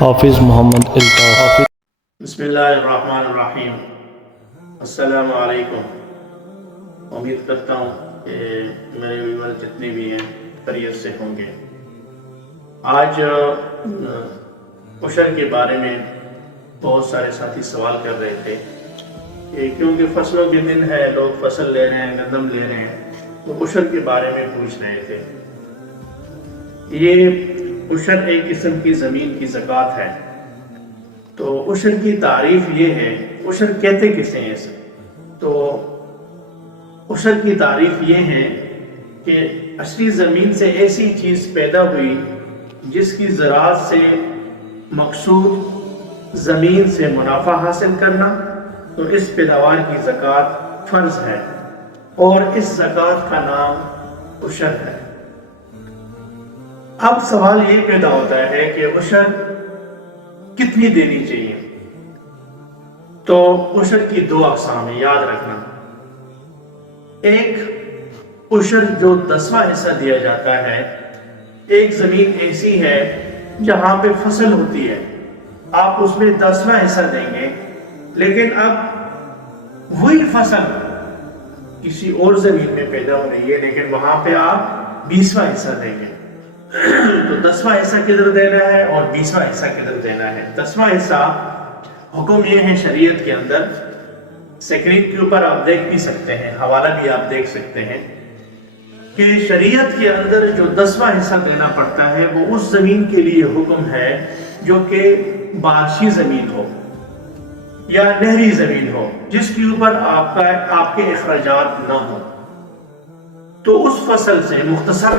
حافظ محمد الطاف۔ بسم اللہ الرحمن الرحیم۔ السلام علیکم۔ امید کرتا ہوں کہ میرے ویور جتنے بھی ہیں خیریت سے ہوں گے۔ آج عشر کے بارے میں بہت سارے ساتھی سوال کر رہے تھے کہ کیونکہ فصلوں کے دن ہے، لوگ فصل لے رہے ہیں، گندم لے رہے ہیں، تو عشر کے بارے میں پوچھ رہے تھے۔ یہ عشر ایک قسم کی زمین کی زکوٰۃ ہے۔ تو عشر کی تعریف یہ ہے، عشر کہتے کسے ہیں اسے؟ تو عشر کی تعریف یہ ہے کہ اصلی زمین سے ایسی چیز پیدا ہوئی جس کی زراعت سے مقصود زمین سے منافع حاصل کرنا، تو اس پیداوار کی زکوٰۃ فرض ہے اور اس زکوٰۃ کا نام عشر ہے۔ اب سوال یہ پیدا ہوتا ہے کہ عشر کتنی دینی چاہیے؟ تو عشر کی دو اقسام ہیں، یاد رکھنا۔ ایک عشر جو 10واں حصہ دیا جاتا ہے۔ ایک زمین ایسی ہے جہاں پہ فصل ہوتی ہے، آپ اس میں 10واں حصہ دیں گے، لیکن اب وہی فصل کسی اور زمین میں پیدا ہو رہی ہے، لیکن وہاں پہ آپ 20واں حصہ دیں گے۔ تو 10واں حصہ کدھر دینا ہے اور 20واں حصہ کدھر دینا ہے؟ 10واں حصہ حکم یہ ہے شریعت کے اندر، سکرین کے اوپر آپ دیکھ بھی سکتے ہیں، حوالہ بھی آپ دیکھ سکتے ہیں کہ شریعت کے اندر جو 10واں حصہ دینا پڑتا ہے وہ اس زمین کے لیے حکم ہے جو کہ بارشی زمین ہو یا نہری زمین ہو، جس کے اوپر آپ کے اخراجات نہ ہو۔ تو اس فصل سے مختصر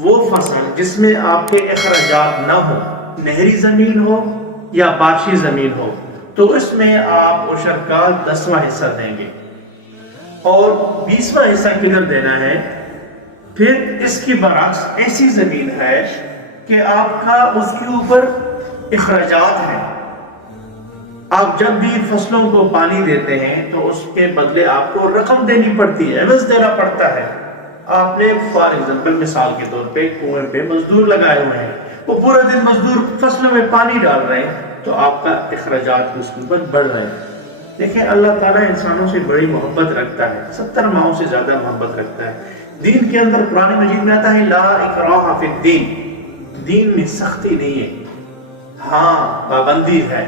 وہ فصل جس میں آپ کے اخراجات نہ ہو، نہری زمین ہو یا بارشی زمین ہو، تو اس میں آپ عشر کا 10واں حصہ دیں گے۔ اور 20واں حصہ کدھر دینا ہے؟ پھر اس کی برعکس ایسی زمین ہے کہ آپ کا اس کے اوپر اخراجات ہیں، آپ جب بھی فصلوں کو پانی دیتے ہیں تو اس کے بدلے آپ کو رقم دینی پڑتی ہے، عوض دینا پڑتا ہے۔ آپ نے فار ایگزامپل مثال کے طور پہ کنویں پہ مزدور لگائے ہوئے ہیں، وہ پورا دن مزدور فصلوں میں پانی ڈال رہے ہیں، تو آپ کا اخراجات اس کے اوپر بڑھ رہے ہیں۔ دیکھیں اللہ تعالیٰ انسانوں سے بڑی محبت رکھتا ہے، 70 ماہوں سے زیادہ محبت رکھتا ہے۔ دین کے اندر قرآن مجید میں آتا ہے لا اکراہ فی الدین، دین میں سختی نہیں ہے، ہاں پابندی ہے۔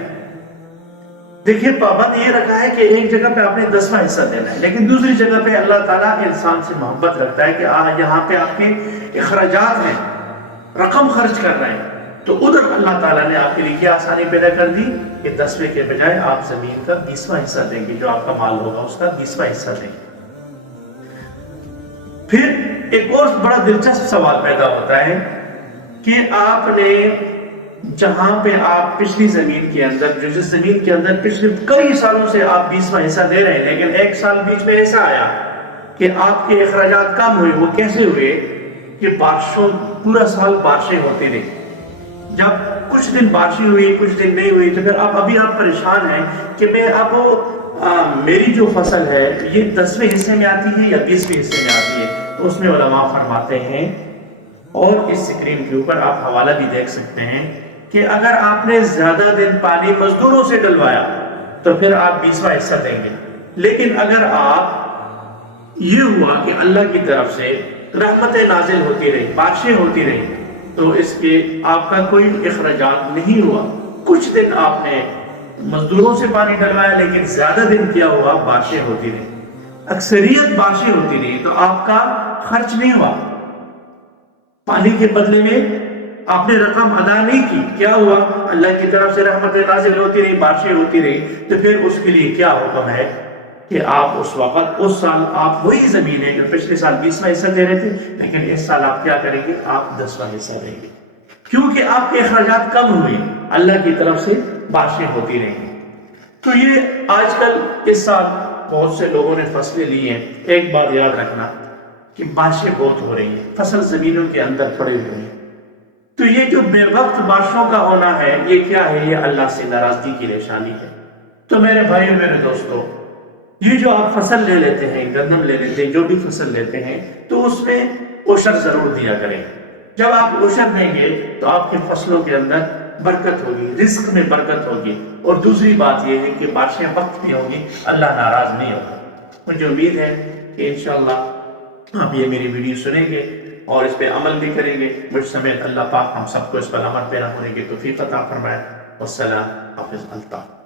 دیکھیں پابند یہ رکھا ہے کہ ایک جگہ پہ آپ نے 10واں حصہ دینا ہے، لیکن دوسری جگہ پہ اللہ تعالیٰ انسان سے محبت رکھتا ہے کہ یہاں پہ آپ کے اخراجات ہیں، رقم خرچ کر رہے ہیں، تو ادھر اللہ تعالیٰ نے آپ کے لیے کیا آسانی پیدا کر دی کہ 10ویں کے بجائے آپ زمین کا 20واں حصہ دیں گے، جو آپ کا مال ہوگا اس کا 20واں حصہ دیں گے۔ پھر ایک اور بڑا دلچسپ سوال پیدا ہوتا ہے کہ آپ نے جہاں پہ آپ پچھلی زمین کے اندر، جو جس زمین کے اندر پچھلے کئی سالوں سے آپ 20واں حصہ دے رہے ہیں، لیکن ایک سال بیچ میں ایسا آیا کہ آپ کے اخراجات کم ہوئے، وہ کیسے ہوئے کہ بارشوں، پورا سال بارشیں ہوتی رہی، جب کچھ دن بارشیں ہوئی کچھ دن نہیں ہوئی، تو پھر ابھی آپ پریشان ہیں کہ میں اب میری جو فصل ہے یہ 10ویں حصے میں آتی ہے یا 20ویں حصے میں آتی ہے؟ تو اس میں علماء فرماتے ہیں، اور اس سکرین کے اوپر آپ حوالہ بھی دیکھ سکتے ہیں کہ اگر آپ نے زیادہ دن پانی مزدوروں سے ڈلوایا تو پھر آپ 20واں حصہ دیں گے، لیکن اگر آپ یہ ہوا کہ اللہ کی طرف سے رحمتیں نازل ہوتی رہی، بارشیں ہوتی رہی، تو اس کے آپ کا کوئی اخراجات نہیں ہوا، کچھ دن آپ نے مزدوروں سے پانی ڈلوایا لیکن زیادہ دن کیا ہوا، بارشیں ہوتی رہی، اکثریت بارشیں ہوتی رہی، تو آپ کا خرچ نہیں ہوا، پانی کے بدلے میں آپ نے رقم ادا نہیں کی، کیا ہوا؟ اللہ کی طرف سے رحمت نازل ہوتی رہی، بارشیں ہوتی رہی، تو پھر اس کے لیے کیا حکم ہے کہ آپ اس وقت، اس سال آپ وہی زمین ہے جو پچھلے سال 20واں حصہ دے رہے تھے، لیکن اس سال آپ کیا کریں گے؟ آپ 10واں حصہ دیں گے، کیونکہ آپ کے اخراجات کم ہوئے، اللہ کی طرف سے بارشیں ہوتی رہی۔ تو یہ آج کل اس سال بہت سے لوگوں نے فصلیں لی ہیں، ایک بات یاد رکھنا کہ بارشیں بہت ہو رہی ہیں، فصل زمینوں کے اندر پڑے ہوئے ہیں، تو یہ جو بے وقت بارشوں کا ہونا ہے یہ کیا ہے؟ یہ اللہ سے ناراضگی کی نشانی ہے۔ تو میرے بھائیو، میرے دوستو، یہ جو آپ فصل لے لیتے ہیں، گندم لے لیتے ہیں، جو بھی فصل لیتے ہیں، تو اس میں عشر ضرور دیا کریں۔ جب آپ عشر دیں گے تو آپ کے فصلوں کے اندر برکت ہوگی، رزق میں برکت ہوگی، اور دوسری بات یہ ہے کہ بارشیں وقت میں ہوگی، اللہ ناراض نہیں ہوگا۔ مجھے امید ہے کہ انشاءاللہ آپ یہ میری ویڈیو سنیں گے اور اس پہ عمل بھی کریں گے۔ مجھ سمیت اللہ پاک ہم سب کو اس پر عمل پیرا ہونے کی توفیق عطا فرمائے۔ والسلام حافظ الطاف۔